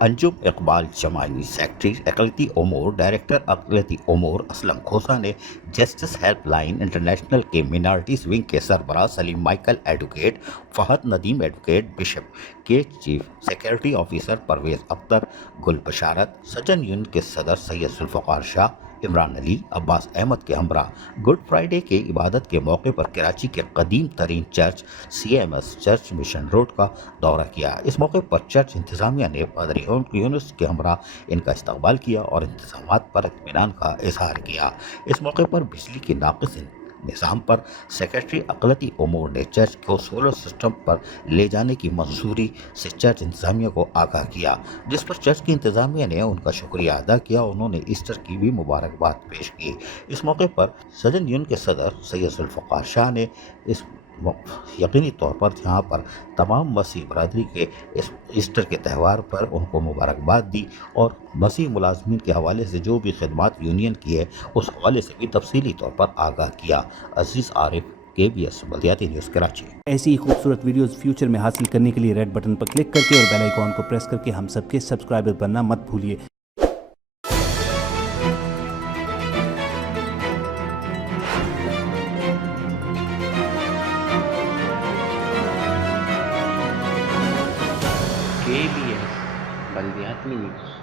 انجم اقبال جمالی secretary اقلیتی امور director اقلیتی امور اسلم کھوسا نے جسٹس ہیلپ لائن انٹرنیشنل کے مینارٹیز ونگ کے سربراہ Saleem Michael advocate, Fahad Nadeem advocate bishop کے chief security officer Pervez Akhtar, Gul Basharat, Sajan union کے صدر سید ذوالفقار شاہ، عمران علی، عباس احمد کے ہمراہ گڈ فرائیڈے کے عبادت کے موقع پر کراچی کے قدیم ترین church CMS church mission road کا دورہ کیا۔ اس موقع پر چرچ انتظامیہ نے پادری یونس کے ہمراہ ان کا استقبال کیا اور انتظامات پر اطمینان کا اظہار کیا۔ اس موقع پر بجلی کے ناقص نظام پر سیکرٹری اقلیتی امور نے چرچ کو سولر سسٹم پر لے جانے کی منظوری سے چرچ انتظامیہ کو آگاہ کیا، جس پر چرچ کی انتظامیہ نے ان کا شکریہ ادا کیا۔ انہوں نے ایسٹر کی بھی مبارکباد پیش کی۔ اس موقع پر سجن یونین کے صدر سید ذوالفقار شاہ نے اس یقینی طور پر یہاں پر تمام مسیح برادری کے اس ایسٹر کے تہوار پر ان کو مبارکباد دی اور مسیح ملازمین کے حوالے سے جو بھی خدمات یونین کی ہے اس حوالے سے بھی تفصیلی طور پر آگاہ کیا۔ عزیز عارف، KBS بلدیاتی نیوز کراچی۔ ایسی ہی خوبصورت ویڈیوز فیوچر میں حاصل کرنے کے لیے ریڈ بٹن پر کلک کر کے اور بیل آئیکن کو پریس کر کے ہم سب کے سبسکرائبر بننا مت بھولیے۔ KBS بلدیاتی نیوز۔